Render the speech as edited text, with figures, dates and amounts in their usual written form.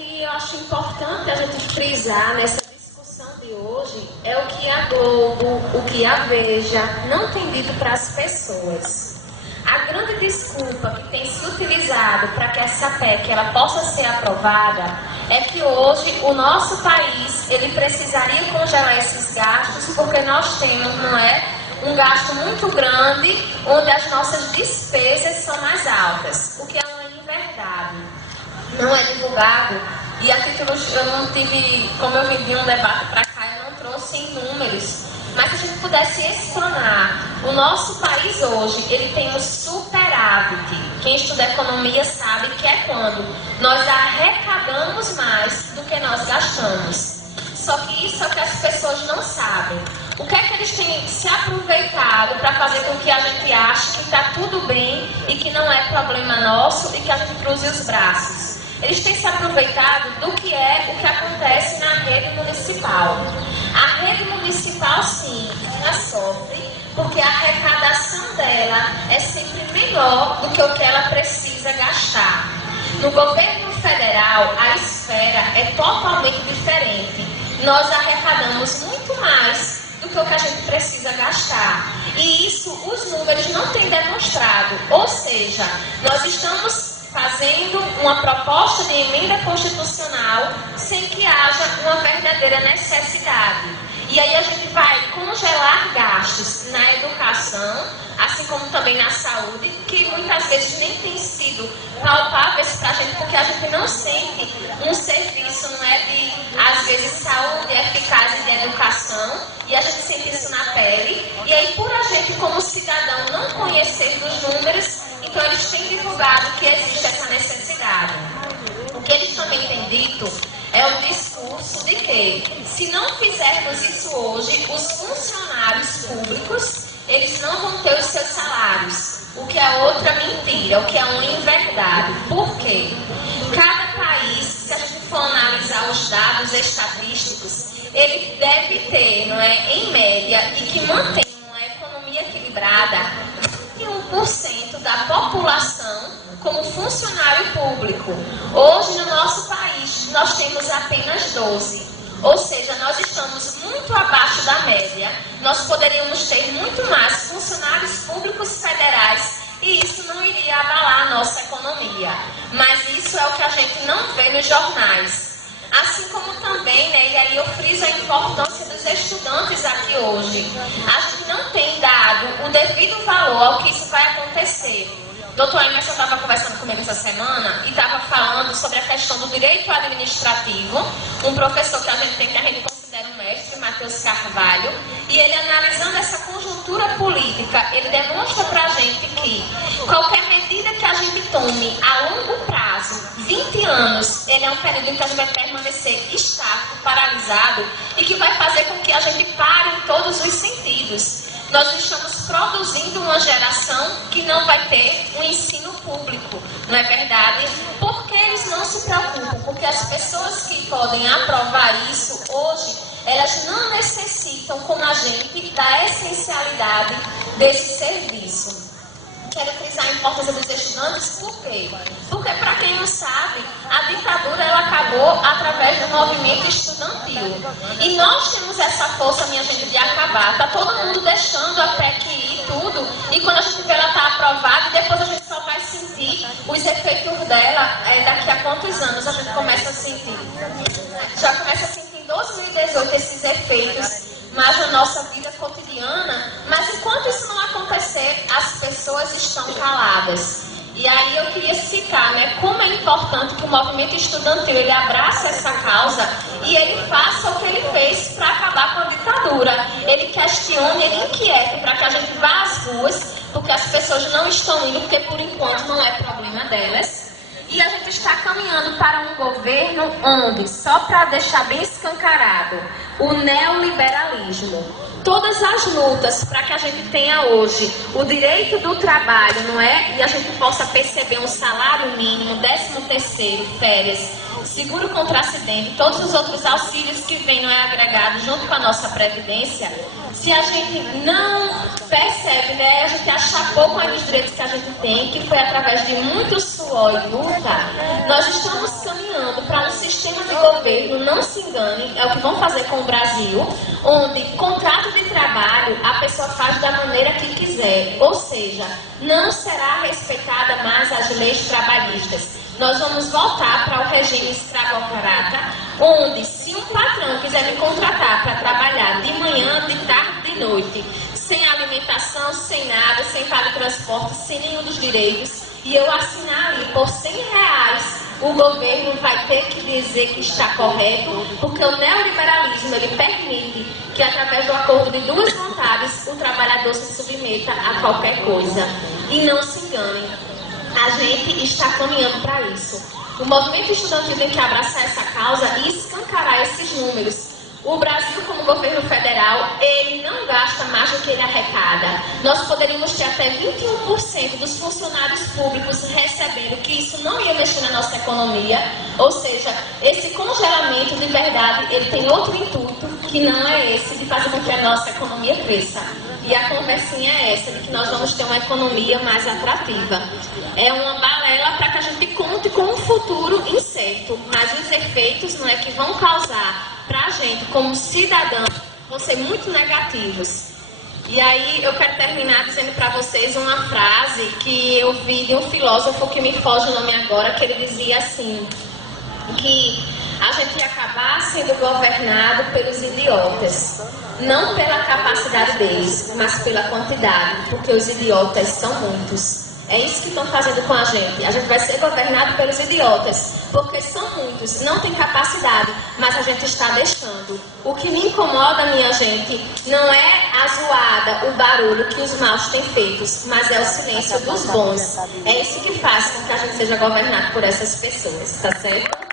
que eu acho importante a gente frisar nessa discussão de hoje é o que a Globo, o que a Veja não tem dito para as pessoas. A grande desculpa que tem se utilizado para que essa PEC ela possa ser aprovada é que hoje o nosso país ele precisaria congelar esses gastos porque nós temos, não é, um gasto muito grande onde as nossas despesas são mais altas, o que é uma inverdade. Não é divulgado e a título eu não tive, como eu vim de um debate para cá, eu não trouxe em números. Mas se a gente pudesse explanar, o nosso país hoje, ele tem um superávit. Quem estuda economia sabe que é quando nós arrecadamos mais do que nós gastamos. Só que isso é o que as pessoas não sabem. O que é que eles têm se aproveitado para fazer com que a gente ache que está tudo bem e que não é problema nosso e que a gente cruze os braços? Eles têm se aproveitado do que é o que acontece na rede municipal. A rede municipal, sim, ela sofre, porque a arrecadação dela é sempre menor do que o que ela precisa gastar. No governo federal, a esfera é totalmente diferente. Nós arrecadamos muito mais do que o que a gente precisa gastar. E isso os números não têm demonstrado. Ou seja, nós estamos fazendo uma proposta de emenda constitucional sem que haja uma verdadeira necessidade. E aí a gente vai congelar gastos na educação, assim como também na saúde, que muitas vezes nem tem sido palpáveis para a gente, porque a gente não sente um serviço, não é, de, às vezes, saúde eficaz e de educação, e a gente sente isso na pele. E aí, por a gente, como cidadão, não conhecer dos números, então eles têm divulgado que existe essa necessidade. O que eles também têm dito é o discurso de que, se não fizermos isso hoje, os funcionários públicos, eles não vão ter os seus salários. O que é outra mentira, o que é uma inverdade. Por quê? Cada país, se a gente for analisar os dados estatísticos, ele deve ter, não é, em média, e que mantém uma economia equilibrada, 21% da população como funcionário público. Hoje, no nosso país, nós temos apenas 12%. Ou seja, nós estamos muito abaixo da média. Nós poderíamos ter muito mais funcionários públicos federais e isso não iria abalar a nossa economia. Mas isso é o que a gente não vê nos jornais. Assim como também, né, e aí eu friso a importância dos estudantes aqui hoje. A gente não tem dado o devido valor ao que isso vai acontecer. Doutor Emerson estava conversando comigo essa semana e estava falando sobre a questão do direito administrativo, um professor que a gente considera um mestre, Matheus Carvalho, e ele analisando essa conjuntura política, ele demonstra para a gente que qualquer medida que a gente tome a longo prazo, 20 anos, ele é um período em que a gente vai permanecer estático, paralisado, e que vai fazer com que a gente pare em todos os sentidos. Nós estamos produzindo uma geração que não vai ter um ensino público, não é verdade? Por que eles não se preocupam? Porque as pessoas que podem aprovar isso hoje, elas não necessitam, como a gente, da essencialidade desse serviço. Quero frisar a importância dos estudantes, por quê? Porque, para quem não sabe, a ditadura ela acabou através do movimento estudantil. E nós temos essa força, minha gente, de acabar. Está todo mundo deixando a PEC ir tudo, e quando a gente vê ela está aprovada, e depois a gente só vai sentir os efeitos dela daqui a quantos anos a gente começa a sentir. Já começa a sentir em 2018 esses efeitos mas na nossa vida cotidiana, mas enquanto isso não acontecer, as pessoas estão caladas. E aí eu queria citar, né, como é importante que o movimento estudantil ele abrace essa causa e ele faça o que ele fez para acabar com a ditadura. Ele questione, ele inquiete para que a gente vá às ruas, porque as pessoas não estão indo, porque por enquanto não é problema delas. E a gente está caminhando para um governo onde, só para deixar bem escancarado, o neoliberalismo, todas as lutas para que a gente tenha hoje o direito do trabalho, não é? E a gente possa perceber um salário mínimo, 13º, férias, seguro contra acidente, todos os outros auxílios que vêm, não é, agregado junto com a nossa previdência. Se a gente não percebe, né, a gente acha pouco ainda os direitos que a gente tem, que foi através de muito suor e luta, nós estamos caminhando para um sistema governo, não se engane, é o que vão fazer com o Brasil, onde contrato de trabalho a pessoa faz da maneira que quiser, ou seja, não será respeitada mais as leis trabalhistas. Nós vamos voltar para o regime escravocrata, onde se um patrão quiser me contratar para trabalhar de manhã, de tarde, de noite, sem alimentação, sem nada, sem vale transporte, sem nenhum dos direitos, e eu assinar ali por R$100, o governo vai ter que dizer que está correto, porque o neoliberalismo ele permite que, através do acordo de duas vontades, o trabalhador se submeta a qualquer coisa. E não se enganem, a gente está caminhando para isso. O movimento estudantil tem que abraçar essa causa e escancarar esses números. O Brasil, como governo federal, ele não gasta mais do que ele arrecada. Nós poderíamos ter até 21% dos funcionários públicos recebendo, que isso não ia mexer na nossa economia. Ou seja, esse congelamento, de verdade, ele tem outro intuito, que não é esse de fazer com que a nossa economia cresça. E a conversinha é essa, de que nós vamos ter uma economia mais atrativa. É uma balela para que a gente conte com um futuro incerto, mas os efeitos não é que vão causar para a gente, como cidadão, vão ser muito negativos. E aí eu quero terminar dizendo para vocês uma frase que eu vi de um filósofo que me foge o nome agora, que ele dizia assim, que a gente ia acabar sendo governado pelos idiotas, não pela capacidade deles, mas pela quantidade, porque os idiotas são muitos. É isso que estão fazendo com a gente. A gente vai ser governado pelos idiotas, porque são muitos, não tem capacidade, mas a gente está deixando. O que me incomoda, minha gente, não é a zoada, o barulho que os maus têm feito, mas é o silêncio dos bons. É isso que faz com que a gente seja governado por essas pessoas, tá certo?